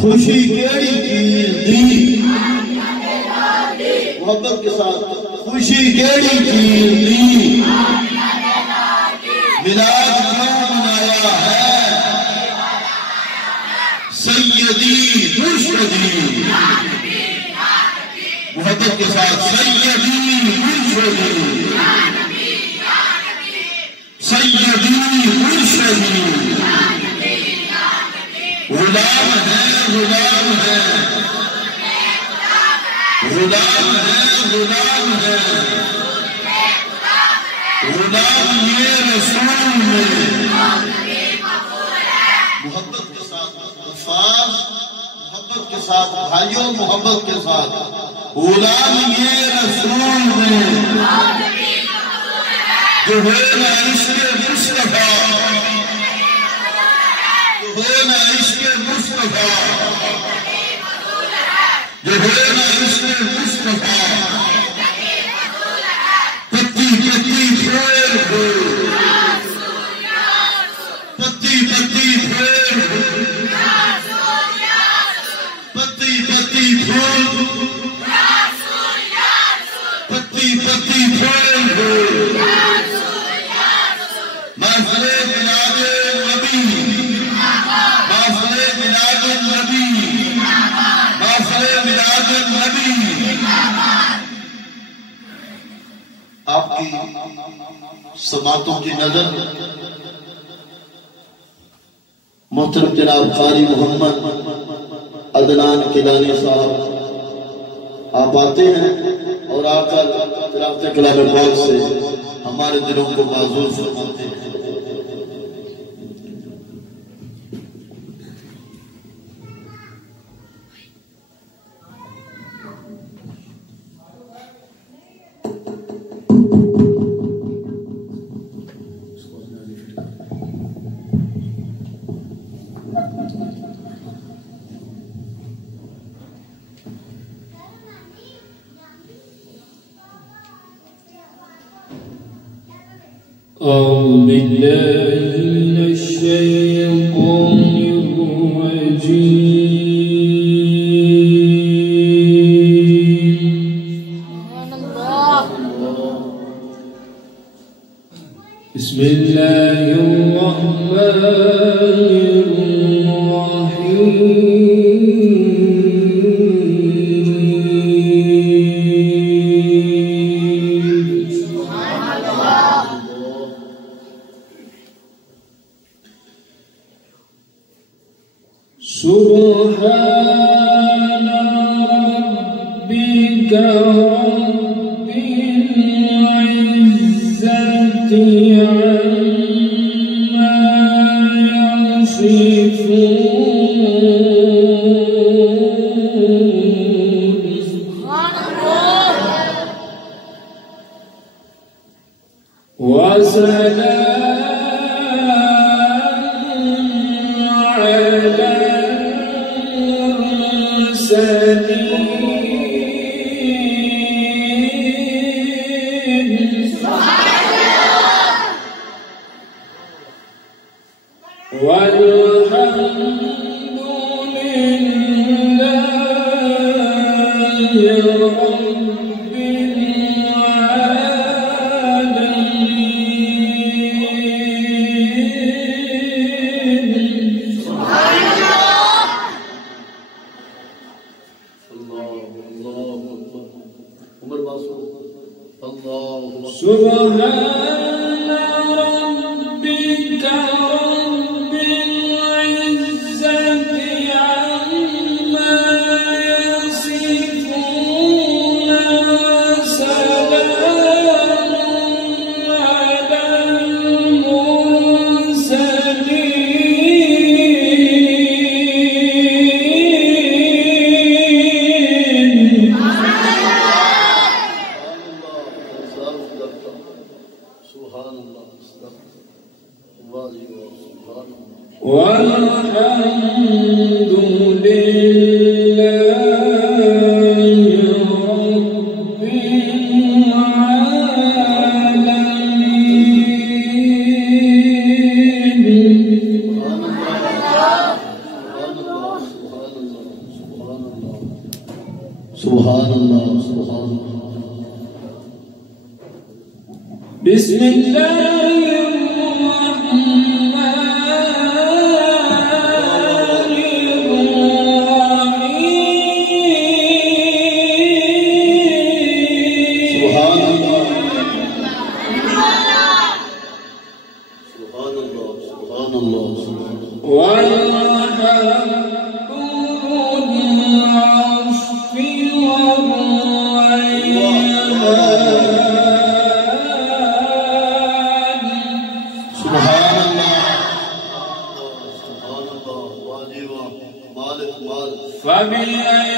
خوشی کیڑی چیز دی محبت کے ساتھ خوشی کیڑی چیز دی میلاد کیوں منایا ہے سیدی مرشدی محبت کے ساتھ سیدی مرشدی سیدی مرشدی غلام ہے غلام ہے غلام ہے غلام ہے غلام یہ رسول ہے محبت کے ساتھ الفاظ محبت کے ساتھ بھائیوں محبت کے ساتھ غلام یہ رسول ہے جو ہے نا عشق مصطفیٰ جو ہے نا عشق مصطفیٰ جو ہے نا عشق مصطفیٰ پتی پتی پھیر ہو پتی پتی پھیر ہو پتی پتی پھول پتی پتی پھیر ہو محفل میلاد النبی محفل میلاد النبی محفل میلاد النبی آپ کی سماعتوں کی نظر محترم جناب قاری محمد عدنان کیلانی صاحب آپ آتے ہیں اور آ کر تلاوت کلام پاک سے ہمارے دلوں کو معذور فرماتے ہیں أعوذ بالله من الشيطان الرجيم بسم الله الرحمن سبحان ربك رب العزة عما يصفون وسلام على والحمد لله رب العالمين سبحان الله الله عمر باسو الله سبحان ربك رب العزة عما يصفون وسلام على المرسلين سبحان الله والحمد لله رب العالمين सुभान अल्लाह सुभान अल्लाह। فبأي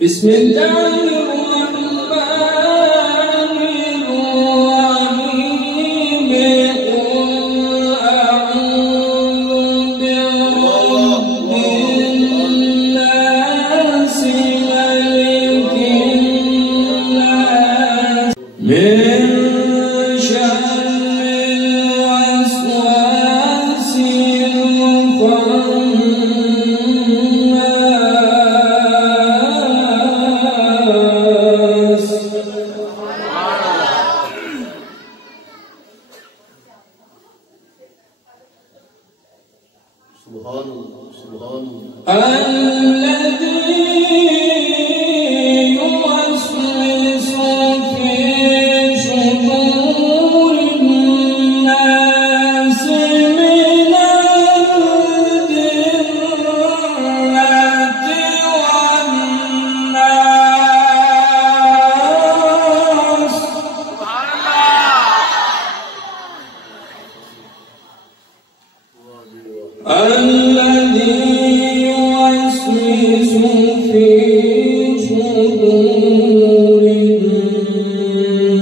بسم الله الرحمن الرحيم قل أعوذ برب الناس ملك الناس من شر الوسواس سبحان اللہ سبحان اللہ الذي يوسوس في صدور الناس من الجنة والناس الذي يوسوس في صدور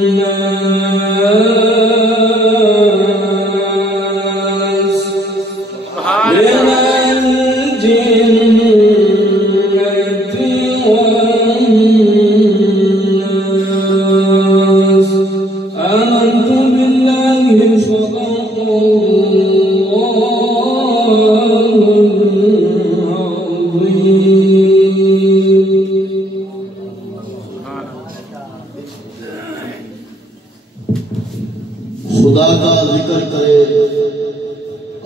الناس من الجنة والناس آمنت بالله صدق خدا کا ذکر کرے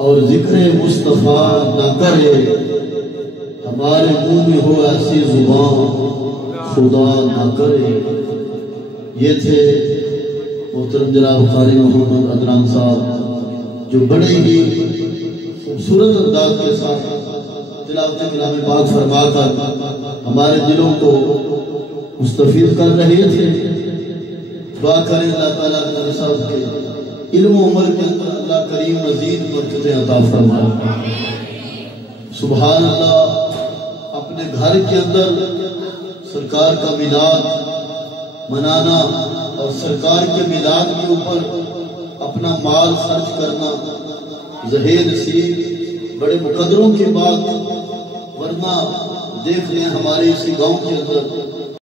اور ذکر مصطفیٰ نہ کرے، ہمارے منہ میں ہو ایسی زبان خدا نہ کرے۔ یہ تھے محترم جناب قاری محمد عدنان صاحب، جو بڑے ہی خوبصورت انداز کے ساتھ تلاوت کلام پاک فرما کر ہمارے دلوں کو مستفید کر رہے تھے۔ دعا کریں اللہ تعالیٰ نبی صاحب کے علم و عمر کے اندر اللہ کریم مزید برکتیں عطا فرمائے۔ سبحان اللہ، اپنے گھر کے اندر سرکار کا میلاد منانا اور سرکار کے میلاد کے اوپر اپنا مال خرچ کرنا ظہیر نصیب بڑے مقدروں کے بعد، ورنہ دیکھ لیں ہمارے اسی گاؤں کے اندر